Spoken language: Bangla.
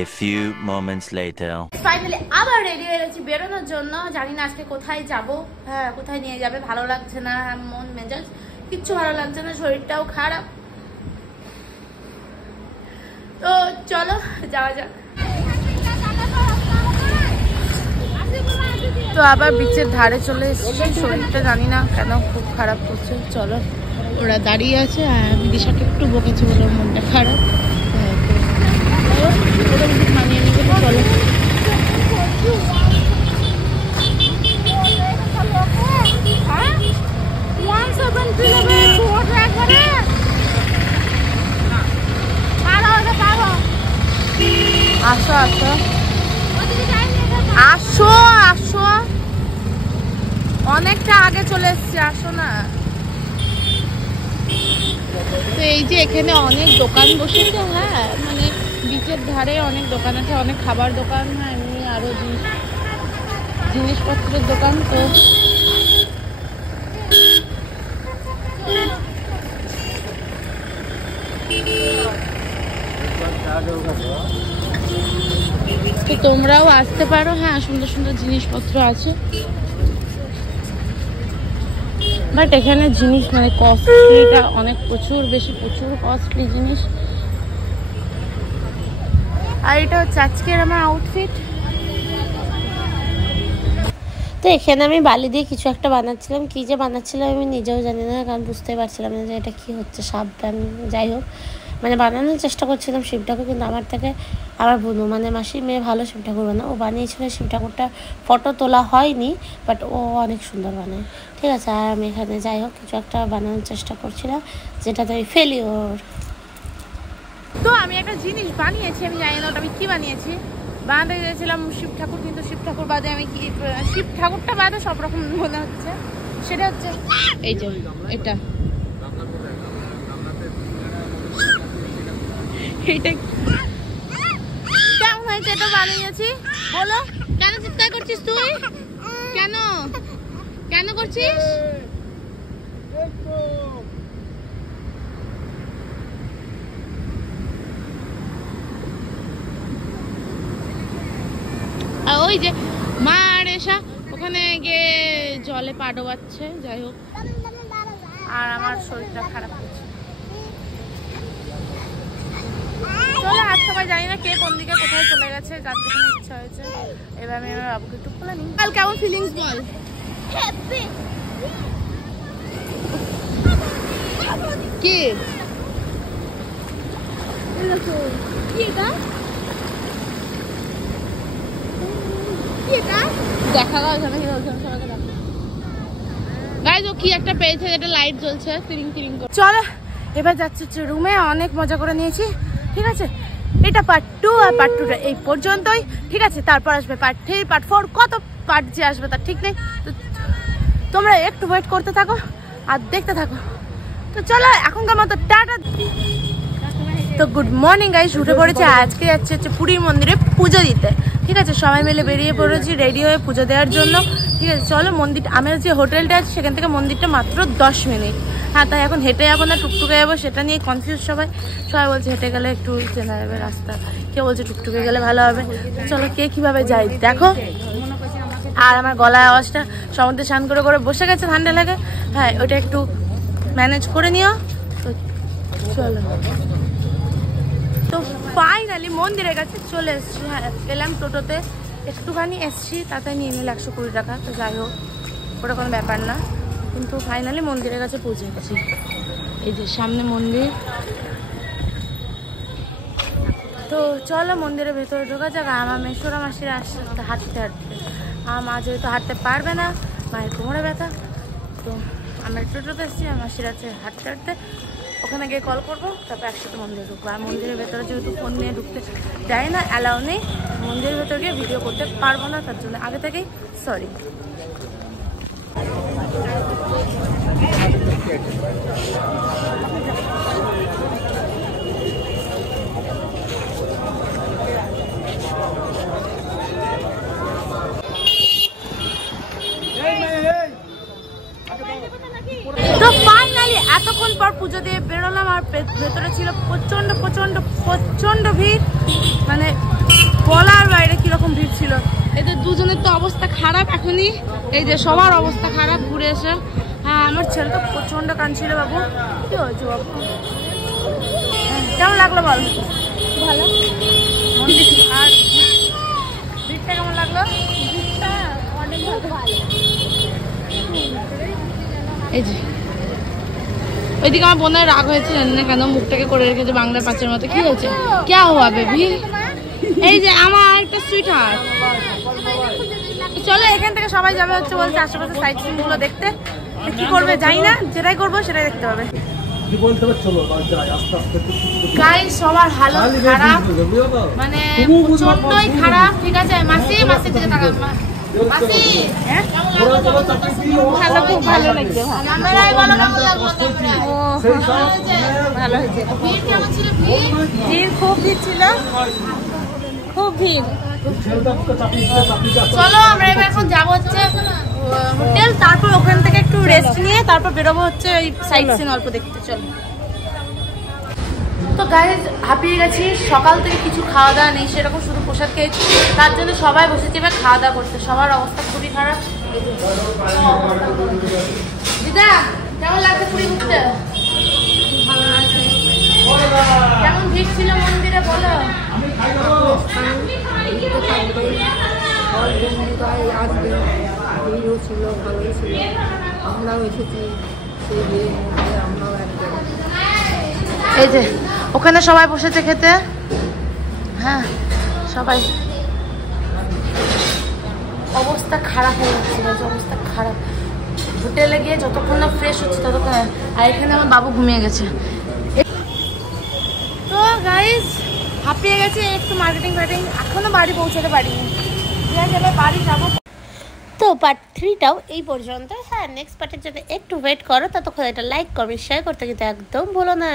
A few moments later. Finally আবার রেডি হয়ে গেছি বেরোনোর জন্য। জানি না আজকে কোথায় যাব, হ্যাঁ কোথায় নিয়ে যাবে, ভালো লাগছে না, মন মেজাজ কিচ্ছু ভালো লাগছে না, শরীরটাও খারাপ। তো চলো যাওয়া যাক। তো আবার বিচের ধারে চলে এসেছি, শরীরটা জানি না কেন খুব খারাপ করছে। চলো, ওরা দাঁড়িয়ে আছে আর বিদিশাকে একটু বকেছে বলে মনটা খারাপ, মানিয়ে নেবে। তো চলো আসো আসো আসো আসো, অনেকটা আগে চলে এসছি, আসো না। তো এই যে এখানে অনেক দোকান বসেছে, হ্যাঁ মানে বিচের ধারে অনেক দোকান আছে, অনেক খাবার দোকান, হ্যাঁ এমনি আরো জিনিসপত্রের দোকান। তো তোমরাও আসতে পারো, হ্যাঁ সুন্দর সুন্দর জিনিসপত্র আছে, বাট এখানে জিনিস মানে কস্টলিটা অনেক প্রচুর কস্টলি জিনিস। আর এটা হচ্ছে আজকের আমার আউটফিট। তো এখানে আমি বালি দিয়ে কিছু একটা বানাচ্ছিলাম, কী যে বানাচ্ছিলাম আমি নিজেও জানি না, কারণ বুঝতেই পারছিলাম না যে এটা কী হচ্ছে, সাবধান। যাই হোক মানে বানানোর চেষ্টা করছিলাম শিব ঠাকুর, কিন্তু আমার থেকে আমার বোনু মানে মাসির মেয়ে ভালো শিব ঠাকুর বানায়, ও বানিয়েছিল শিব ঠাকুরটা, ফটো তোলা হয়নি বাট ও অনেক সুন্দর বানায়, ঠিক আছে। আর আমি এখানে যাই হোক কিছু একটা বানানোর চেষ্টা করছিলাম, যেটাতে আমি ফেলিওর। তো আমি একটা জিনিস বানিয়েছি, আমি জানি না ওটা আমি কি বানিয়েছি, বানাতে গেছিলাম শিব ঠাকুর, কিন্তু শিব ঠাকুর বাদে আমি কি শিব ঠাকুরটা বাদে সব রকম মনে হচ্ছে, সেটা হচ্ছে এই যে এটা, এটা কেমন হয়েছে এটা বানিয়েছি বলো। কেন চিৎকার করছিস তুই, কেন কেন করছিস? ওই যে মা আর এসা ওখানে গিয়ে জলে পা ডোবাচ্ছে, যাই হোক আর আমার শরীরটা খারাপ হচ্ছে। চলো আর সবাই জানি না কে কোন দিকে কোথায় চলে গেছে, যার যেখানে ইচ্ছা হয়েছে। এবার আমি আমার বাবুকে একটু খোলা নিই। কাল কেমন ফিলিংস বল? কি দেখা গাইজ, ও কি একটা পেয়েছে যেটা লাইট জ্বলছে তিরিং তিরিং করে। চলো এবার যাচ্ছি রুমে, অনেক মজা করে নিয়েছি, ঠিক আছে। এটা পার্ট 2 আর পার্ট 2টা এই পর্যন্তই, ঠিক আছে। তারপর আসবে পার্ট 3, পার্ট 4, কত পার্ট যে আসবে তার ঠিক নেই। তো তোমরা একটু ওয়েট করতে থাকো আর দেখতে থাকো, তো চলো এখনকার মতো টাটা। তো গুড মর্নিং গাইস, উঠে পড়েছে। আজকে যাচ্ছে পুরীর মন্দিরে পুজো দিতে। ঠিক আছে, সবাই মিলে বেরিয়ে পড়েছি রেডি হয়ে পুজো দেওয়ার জন্য। ঠিক আছে, চলো মন্দির, আমার যে হোটেলটা আছে সেখান থেকে মন্দিরটা মাত্র 10 মিনিট। হ্যাঁ, তাই এখন হেঁটে যাবো না টুকটুকে যাবো সেটা নিয়ে কনফিউজ সবাই। সবাই বলছে হেঁটে গেলে একটু চেনা যাবে রাস্তা, কেউ বলছে টুকটুকে গেলে ভালো হবে। চলো কে কিভাবে যাই দেখো। আর আমার গলার আওয়াজটা, সমুদ্রে স্নান করে করে বসে গেছে, ঠান্ডা লাগে। হ্যাঁ, ওটা একটু ম্যানেজ করে নিও। তো চলো, তো ফাইনালি মন্দিরের কাছে চলে এসছি। হ্যাঁ, এলাম টোটোতে, একটুখানি এসছি, তাতে নিয়ে নিল 120 টাকা। তো যাই হোক, ওটা কোনো ব্যাপার না। কিন্তু ফাইনালি মন্দিরের কাছে পৌঁছে গেছি। এই যে সামনে মন্দির। তো চলো মন্দিরের ভেতরে ঢোকা যাক। আমার মেশোরা মাসিরা আসছে হাঁটতে হাঁটতে। আমার মা যেহেতু হাঁটতে পারবে না, মায়ের কোমরে ব্যথা, তো আমরা টোটোতে এসেছি। আমার মাসিরা আছে হাঁটতে হাঁটতে। ওখানে গিয়ে কল করবো, তারপর একসাথে মন্দিরে ঢুকবো। আর মন্দিরের ভেতরে যেহেতু ফোন নিয়ে ঢুকতে যাই না, অ্যালাউ নেই, মন্দিরের ভেতরে গিয়ে ভিডিও করতে পারবো না, তার জন্য আগে থেকেই সরি। তো ফাইনালি এতক্ষণ পর পুজো দিয়ে বেরোলাম। আর ভেতরে ছিল প্রচন্ড প্রচন্ড প্রচন্ড ভিড়, মানে বলার বাইরে কিরকম ভিড় ছিল। এদের দুজনের তো অবস্থা খারাপ এখনই, এই যে সবার অবস্থা খারাপ ঘুরে এসে। হ্যাঁ, আমার ছেলে তো প্রচন্ড কাঁদছিল। বাবু কি হয়েছে বাবু? কেমন লাগলো বল? ভালো মন্দির। আর ভিড়টা কেমন লাগলো? ভিড়টা অনেক ভালো। এই যে ওইদিকে আমার বোনের রাগ হয়েছে, জানি না কেন, মুখটাকে করে রেখেছে বাংলার পাঁচের মতো। কি হয়েছে? কে হওয়া বেবি? এই যে আমার একটা সুইট হার্ট। চলো এখান থেকে সবাই যাবে হচ্ছে বলছে আশেপাশে সাইট সিন গুলো দেখতে। কি করবে জানি না, যেটাই করবো সেটাই দেখতে হবে। গাইস সবার হালত খারাপ, মানে প্রচন্ডই খারাপ। ঠিক আছে মাসি, মাসি থেকে টাকা মাসি ভালো, খুব ভালো লাগছে। ভালো হয়েছে। ভিড় খুব ভিড় ছিল, খুব ভিড়। চলো আমরা এবার এখন যাবো হচ্ছে হোটেল, তারপর ওখান থেকে একটু রেস্ট নিয়ে তারপর বেরোবো হচ্ছে এই সাইট সিন অল্প দেখতে। চলো। তো গাইজ হাঁপিয়ে গেছি, সকাল থেকে কিছু খাওয়া দাওয়া নেই সেরকম, শুধু প্রসাদ খেয়েছি। তার জন্য সবাই বসেছে এবার খাওয়া দাওয়া করতে। সবার অবস্থা খুবই খারাপ। দিদা কেমন লাগছে পুরী ঘুরতে? কেমন ভিড় ছিল মন্দিরে বলো? ছিল, ভালোই ছিল। আমরাও এসেছি সেই ভিড়ের মধ্যে, আমরাও একদম। এই যে ওখানে সবাই বসেছে খেতে। হ্যাঁ, সবাই অবস্থা খারাপ হয়ে যাচ্ছিল, অবস্থা খারাপ। হোটেলে গিয়ে যতক্ষণ না ফ্রেশ হচ্ছে ততক্ষণ। আর এখানে আমার বাবু ঘুমিয়ে গেছে। তো গাইজ হাঁপিয়ে গেছে, একটু মার্কেটিং এখনো বাড়ি পৌঁছাতে পারিনি। এবার বাড়ি যাবো। তো পার্ট 3টাও এই পর্যন্ত। হ্যাঁ, নেক্সট পার্টের জন্য একটু ওয়েট করো, ততক্ষণ এটা লাইক কমেন্ট শেয়ার করতে কিন্তু একদম ভুলো না।